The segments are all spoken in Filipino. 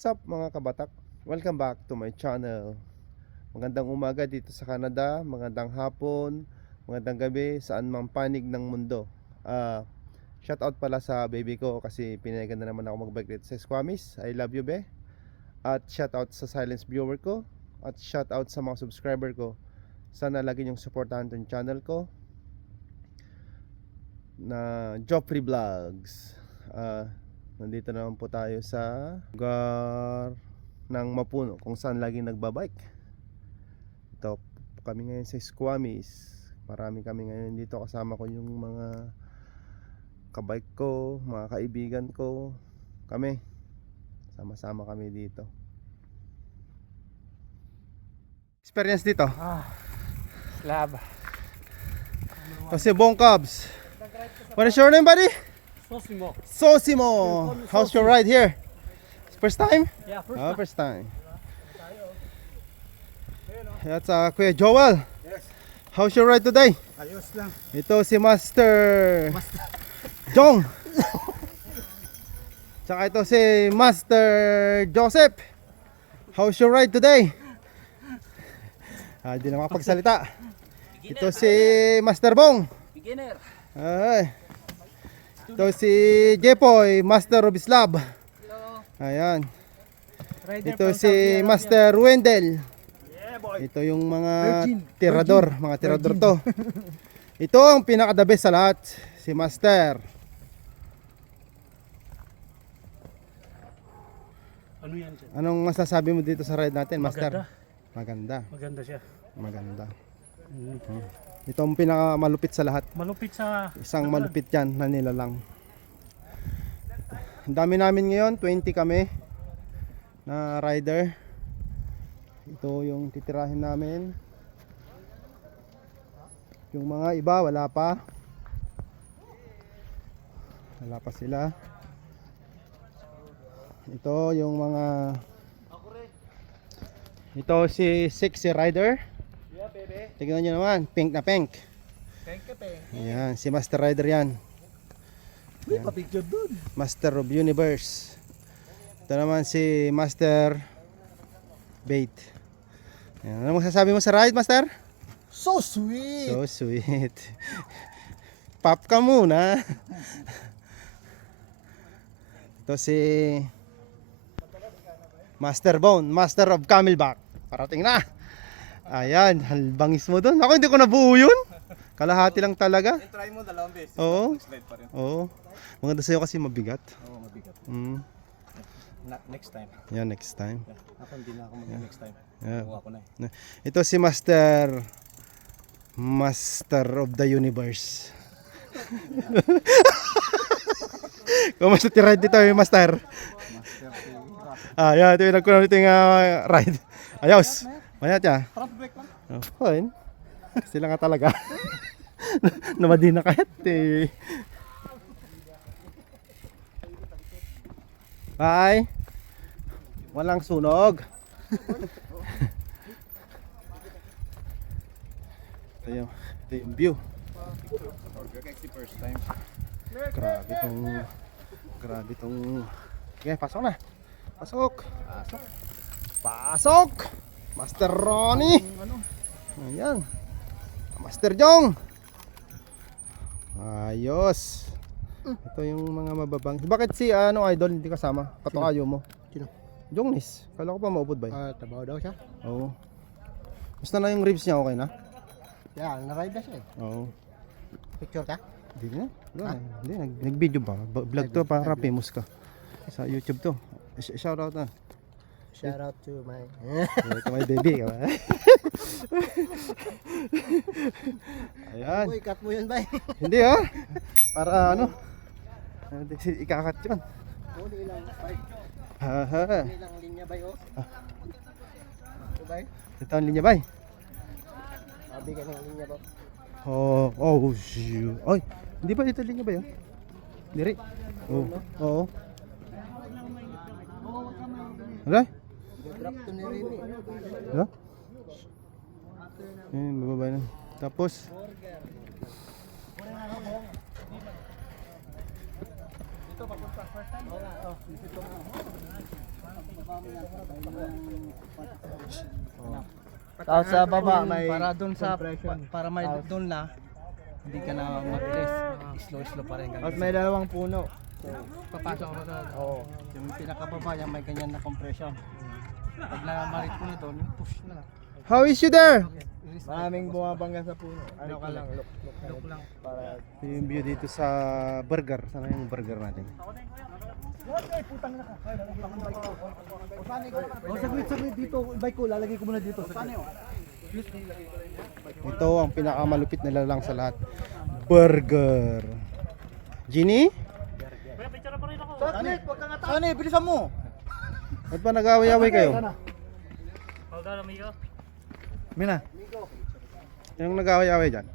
What's up mga kabatak? Welcome back to my channel. Magandang umaga dito sa Canada, magandang hapon, magandang gabi, saan mang panig ng mundo. Shout out pala sa baby ko kasi pinayagan na naman ako mag-bike dito sa Squamish. I love you, be. At shout out sa silence viewer ko. At shout out sa mga subscriber ko. Sana lagi niyong supportahan tong channel ko na Joffrey Vlogs. Nandito naman po tayo sa lugar ng Mapuno kung saan laging nagbabike. Ito kami ngayon sa Squamish. Marami kami ngayon dito, kasama ko yung mga kabike ko, mga kaibigan ko. Kami sama-sama kami dito. Experience dito? Slab. Kasi Bong Cubs. What is your name, buddy? Sosimo. Sosimo. How's your ride here? First time? Yeah, First time. That's Kuya Joel. Yes. How's your ride today? Ayos lang. Ito si Master Jong. Tsaka ito si Master Joseph. How's your ride today? Hindi na makapagsalita. Ito si Master Bong. Beginner. Ay. Ito si Jepoy, Master of Slab. Hello. Ayan. Rider Ito from si Saudi Arabia. Master Wendell. Yeah, boy. Ito yung mga Virgin. tirador, mga tirador to. Ito ang pinaka-the best sa lahat, si Master. Ano yan dyan? Anong masasabi mo dito sa ride natin, Master? Maganda. Maganda. Maganda siya. Maganda. Ito ang pinaka-malupit sa lahat. Malupit sa... Isang malupit yan na nilalang. Ang dami namin ngayon, 20 kami na rider. Ito yung titirahin namin. Yung mga iba wala pa. Wala pa sila. Ito yung mga... Ito si sexy rider. Yeah, baby. Tignan nyo naman, pink na pink. Thank you, thank you. Ayan, si Master Rider yan. Uy, pa-picture dun. Master of Universe. Ito naman si Master Bait. Ayan, ano masasabi mo sa ride, Master? So sweet. So sweet. Pop ka muna. Ito si Master Bone, Master of Camelback. Parating na. Ayan, halbangis mo doon. Ako hindi ko nabuo yun. Kalahati lang talaga. Try mo dalawang beses. Oo. Slide pa rin. Oo. Maganda sa'yo kasi mabigat. Oo, mabigat. Next time. Yan, next time. Ako hindi na ako next time. Yeah. Kuha ko na eh. Ito si Master of the Universe. Kumusta ti ride dito yung Master? Yan, ito yung nagkunan dito yung ride. Ayos. Mayat ya. Front brake lang. Fine. Sila nga talaga. Namadi na kahit eh. Bye. Walang sunog. Ito yung view. First time. Grabe tong. Okay, pasok na. Pasok. Pasok. Master Ronnie. Ayan. Master Jong. Ayos. Ito yung mga mababang. Bakit si idol hindi kasama? Katukayo mo. Sino? Jongnis. Kala ko pa maupod ba? Trabaho daw siya. Oo. Basta na yung ribs niya, okay na? Yeah, na-ride na siya eh. Oo. Picture ka? Hindi na. Hindi, nag-video ba? Vlog to para famous ka. Sa YouTube to. Shout out na. Shout out to my... Ito may baby ka ba? Ayan. Uy, cut mo yun ba? Hindi para ano? Ikakat yun. Uli ilang bike. Haha. Uli ilang linya ba yun? Ito ba? Ito ang linya bay. Sabi ka ng linya ba? Oh, shoot. Ay, hindi ba dito linya ba yun? Diri. Oo. Wala? Drop to ni Remy. Wala? Bababa na. Tapos Ito papunta first time. Oo. Tapos sa baba may para doon sa compression. para may doon na hindi ka na mabilis. Slow pa rin Tapos may dalawang puno. papasok ako sa yung pinakababa yung may ganyan na compression. Pag namarit ko na doon, push na lang. How is you there? Maraming bumabangga sa puno. Ano ka lang, look lang. para Yung view dito sa burger. Sana yung burger natin. saglit dito, bike ko, lalagay ko muna dito. Ito ang pinakamalupit na lalang sa lahat. Burger. Ginny? Saglit, wag ka nga Sani, bilisan mo. Ba't pa nag-away-away kayo? Mina. Yung nag-away-away dyan?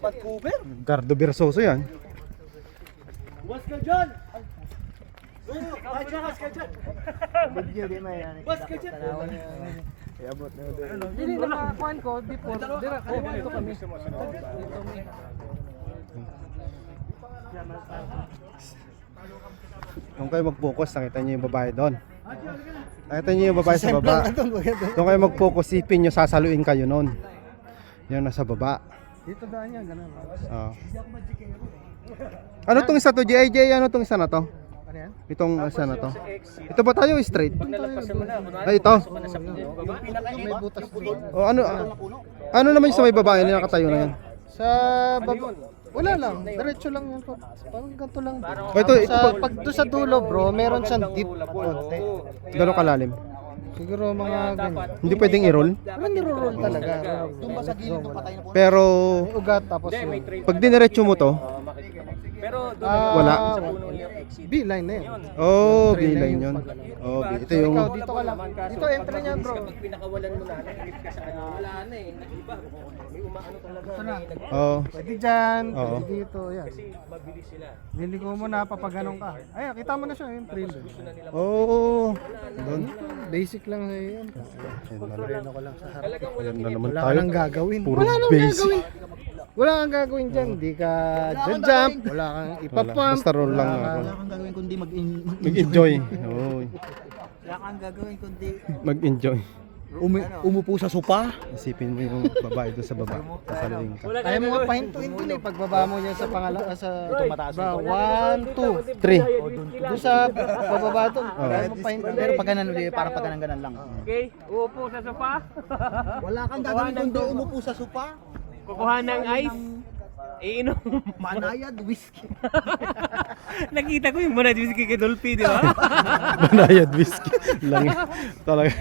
Vancouver? Gardo Versoso yan. Was ka dyan! Was ka dyan! Video di may yan. Was ka dyan! Iabot na doon. Hindi na makakuan ko before. Dira ko dito kami. Dito kami. Kung kayo mag-focus, nakita niyo yung babae doon. Nakita niyo yung babae sa baba. Doon kayo mag-focus, sipin niyo, sasaluin kayo noon. Yan nasa baba. Dito daan yan, ganun. Oo. Ano tong isa to, JJ? Ano tong isa na to? Ano yan? Itong isa na to. Ito ba tayo straight? Ay, ito. May butas dito. O ano naman yung sa may babae na nakatayo na yan? Sa baba. Wala lang, diretso lang yan. Parang ganito lang. O ito Pag doon sa dulo bro, meron siyang deep konti. gano'ng kalalim? Siguro mga ganyan. Hindi pwedeng i-roll? Ano niro-roll talaga? Tumba sa gilid ng patay na puno. Pero May ugat tapos yung... pag diniretso mo to, wala. B-line na yan. Oh, B-line yun. Oh, ito yung Ikaw dito ka lang. Dito entry niya bro. oh. Pwede dyan, Oo. pwede dito, yan. Hindi ko mo na papaganong ka. Ayan, kita mo na siya yung trail. Oh. Doon. Basic lang sa yan. Ayan na naman Wala tayo. ka nang gagawin. Puro Wala nang basic. gagawin. Wala kang gagawin dyan. Hindi ka jump. Wala kang Wala. ipapump. Basta roll lang Wala ako. kang- Ang gagawin kundi Mag-enjoy. Oh. Wala kang gagawin kundi Mag-enjoy. umupo sa sopa. Isipin mo yung babae doon sa baba. Sasaluin ka. Kaya mo pahintuin dun eh. Pagbaba mo yan sa pangalawa sa... mataas Ba, 1, 2. 3. Doon sa pababa doon. Oo. Kaya mo pahintuin. Pero pag ganun ulit, parang pag ganun lang. Okay, uupo sa sofa, Wala kang gagawin kundi umupo sa sopa. kukuha ng ice, iinom. Manayad, whiskey. Nakita ko yung Manad Whiskey kay Dolphy, di ba? Banayad whiskey. Lang. Talaga.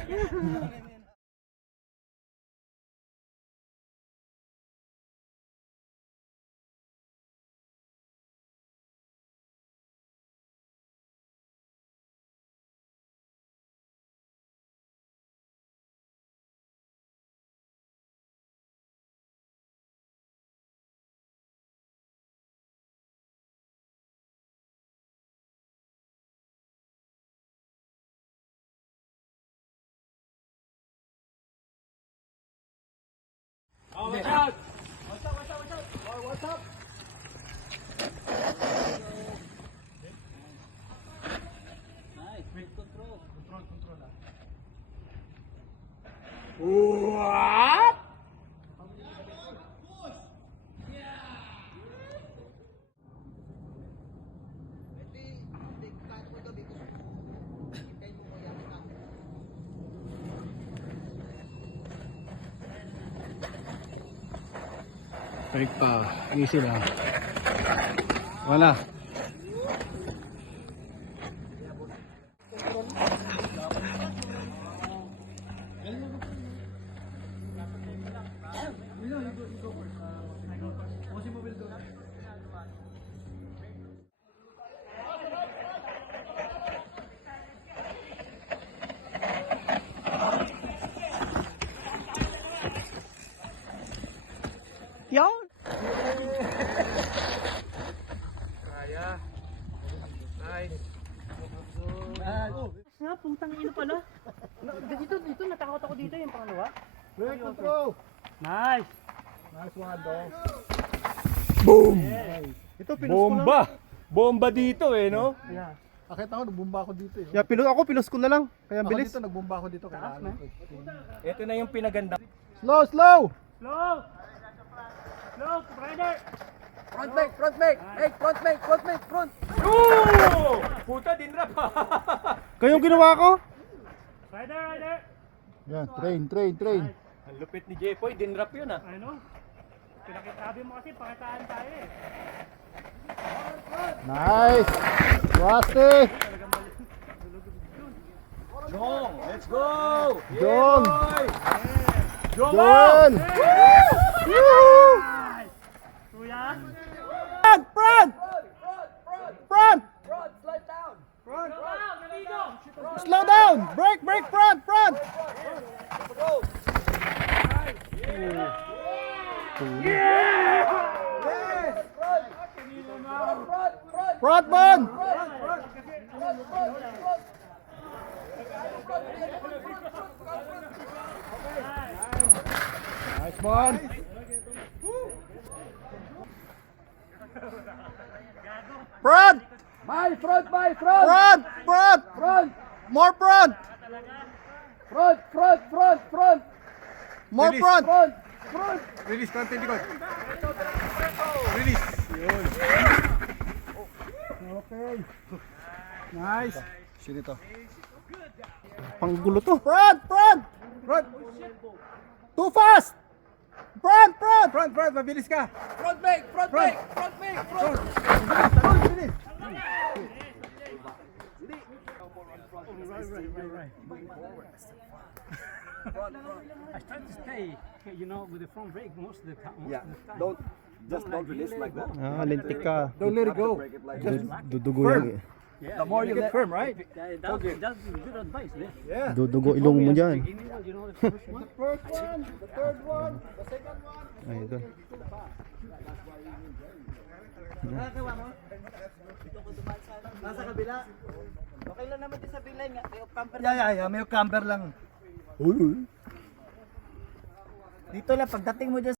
Break pa. Easy lang. Wala. Yan! Nga, putang ina pala. Dito, natakot ako dito yung pangalawa. Break control. Nice! Nice one, dog. Ito, pinost ko lang. Bomba dito eh, no? Yeah. Akit ako, nagbumba ako dito eh. Yeah, pilos ko na lang. Kaya ang Ako bilis. dito, nagbumba ako dito. Kailangan ko. Ito na yung pinaganda. Slow, slow! Slow! Slow, rider! Front make, front make! Hey, front make, front make, front! Puta, dinrap! Kayong ginawa ko? Rider, rider! Yan, train. Ang lupit ni Jepoy, dinrap yun ah. Ano? Pinakitabi mo kasi, pakitaan tayo eh. Nice! Basti! Jong, let's go! Jong! Jong! John! Kuya? Front! Front! Front! Slide down! Slow down! Break! Front! Front! Front man! Nice one! Front! By front, by front! Front! Front! Front! More front! Front, front, front, front! More front! Front! Front! Release konti likod. Release. Yun. Okay. Nice. Sino to? Panggulo to. Front! Front! Front! Too fast! Front! Front! Front! Front! Mabilis ka! Front make, front make, front make, front! Front! Bilis! I try to stay, you know, with the front brake most of the time. Yeah, don't release like that. Ah, lintik ka. Don't let it go. Dudugo yung, The more you get firm, right? That's good advice, eh? Yeah. dudugo ilong mo dyan. You know, the first one. First one, the third one, the second one. Ay, ito. Nasa kabila. Okay lang naman din sa bilay nga. May camper. Yeah. May camper lang. Dito lang, pagdating mo dyan